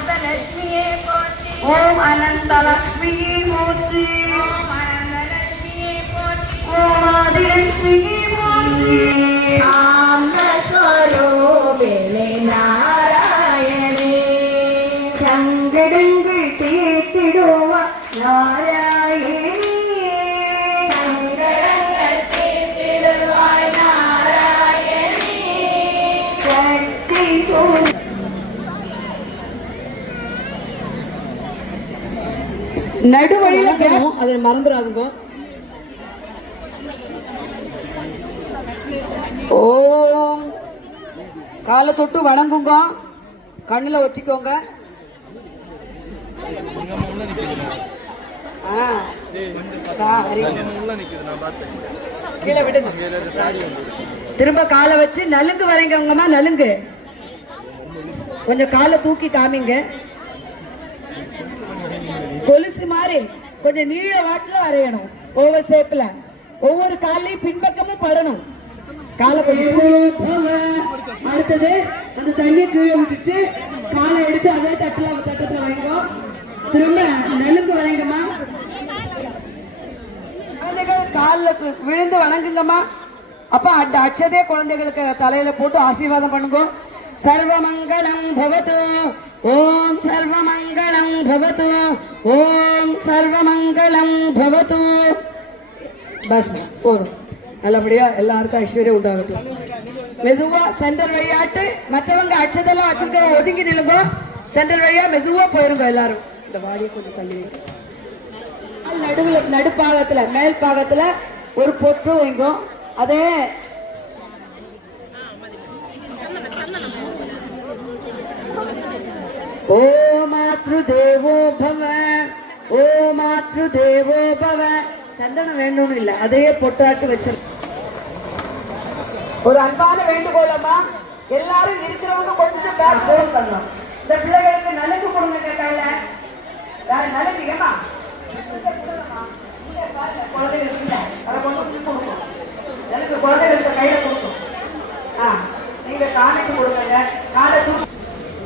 अनन्तलक्ष्मीये पोचि ॐ अनन्तलक्ष्मीये पोचि ॐ अनन्तलक्ष्मीये पोचि ॐ आदिलक्ष्मीये पोचि आम्नस्वरूपिणे नारायणे चङ्गडङ्गटिडुव नारायण நடுவழியில அதை மறந்துடாதுங்க. ஓம். காலை தொட்டு வணங்குங்க. கண்ணுல ஒத்திக்கோங்க. கீழே விடுங்க. திரும்ப காலை வச்சு நலுங்கு வரைங்கம்மா நலுங்கு. கொஞ்சம் காலை தூக்கி காமிங்க. கொலுசு மாதிரி கொஞ்சம் நீள வாட்டில் வரையணும். ஓவர் ஷேப்ல ஒவ்வொரு காலையும் பின்பக்கமும் படணும். காலை அடுத்தது அந்த தண்ணியை கீழே விட்டுட்டு காலை எடுத்து அதே தட்டுல தட்டத்துல வைங்கோ. திரும்ப நலுங்கு வரைங்கம்மா குழந்தைகள் காலில் விழுந்து வணங்குங்கம்மா. அப்ப அந்த அட்சதே குழந்தைகளுக்கு தலையில போட்டு ஆசீர்வாதம் பண்ணுங்க. சர்வமங்கலம் பவது. ஓம் சர்வமங்கலம் பவது. ஓம் சர்வமங்கலம் பவது. பஸ் போதும். நல்லபடியா எல்லாருக்கும் ஐஸ்வர்யம் உண்டாகட்டும். மெதுவா சென்டர் வழியாட்டு மற்றவங்க அச்சதெல்லாம் வச்சிருக்க ஒதுங்கி நிலுங்கோ சென்டர் வழியா மெதுவா போயிருங்க எல்லாரும். இந்த வாடியை கொஞ்சம் தள்ளி நடுவில் நடுப்பாகத்துல மேல் பாகத்துல ஒரு பொட்டு வைங்கும் அதே ஓ மாத்ருதேவோ பவ ஓ மாத்ருதேவோ பவ சந்தனம் வேணும்னு இல்ல அதையே பொட்டாட்டு வச்சு ஒரு அன்பான வேண்டுகோளம்மா எல்லாரும் இருக்கிறவங்க கொஞ்சம் பேக் ஃபோன் பண்ணணும் இந்த பிள்ளைகளுக்கு நலுக்கு கொடுங்க கேட்டால யாரு நலுக்கு ஏமா குழந்தைகளுக்கு எனக்கு குழந்தைகளுக்கு கையில கொடுக்கும் ஆ நீங்க காணிக்கு கொடுங்க காலை தூக்கி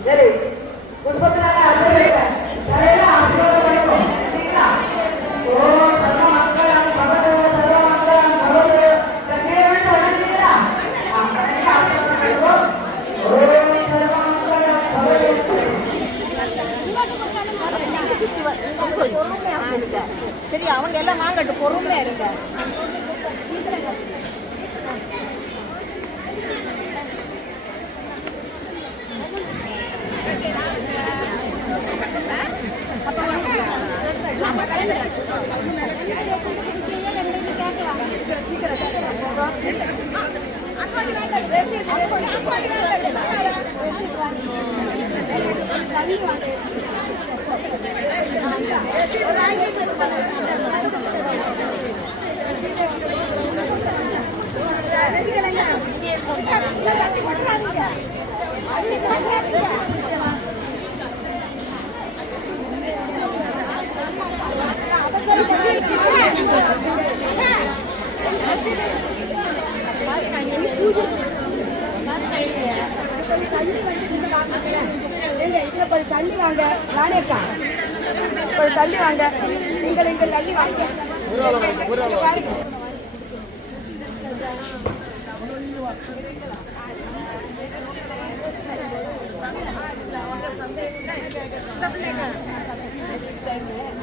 சரி சரி அவங்க எல்லாம் வாங்கட்டும் பொறுமையா இருங்க ஏங்க, இதுல கொஞ்சம் தள்ளி வாங்க ராணேக்கா கொஞ்சம் தள்ளி வாங்க நீங்கள் இங்க தள்ளி வாங்க பாருங்க. அப்பவே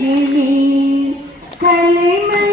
ഇനി കലിമ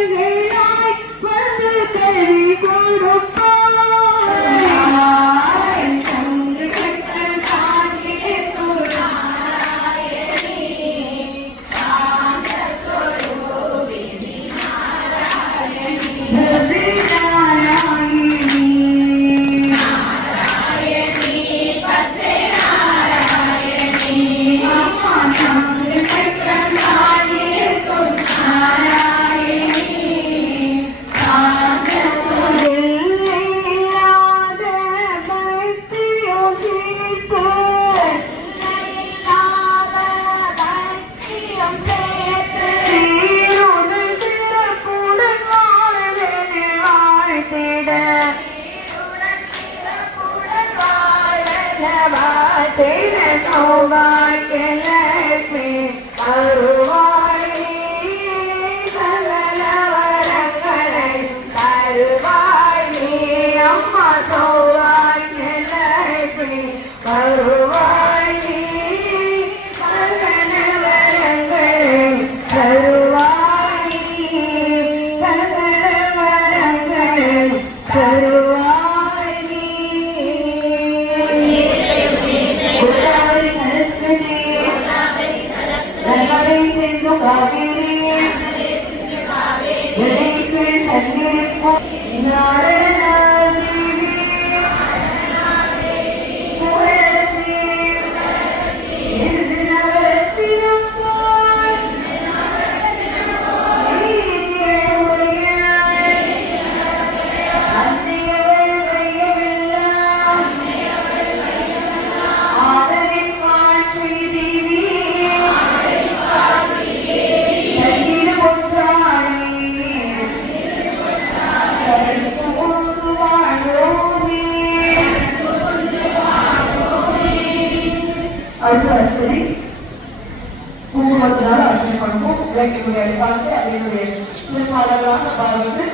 Oh my God. காவேரி. என்னுடைய வாழ்க்கை அது என்னுடைய சிறப்பாளர்களாக வந்து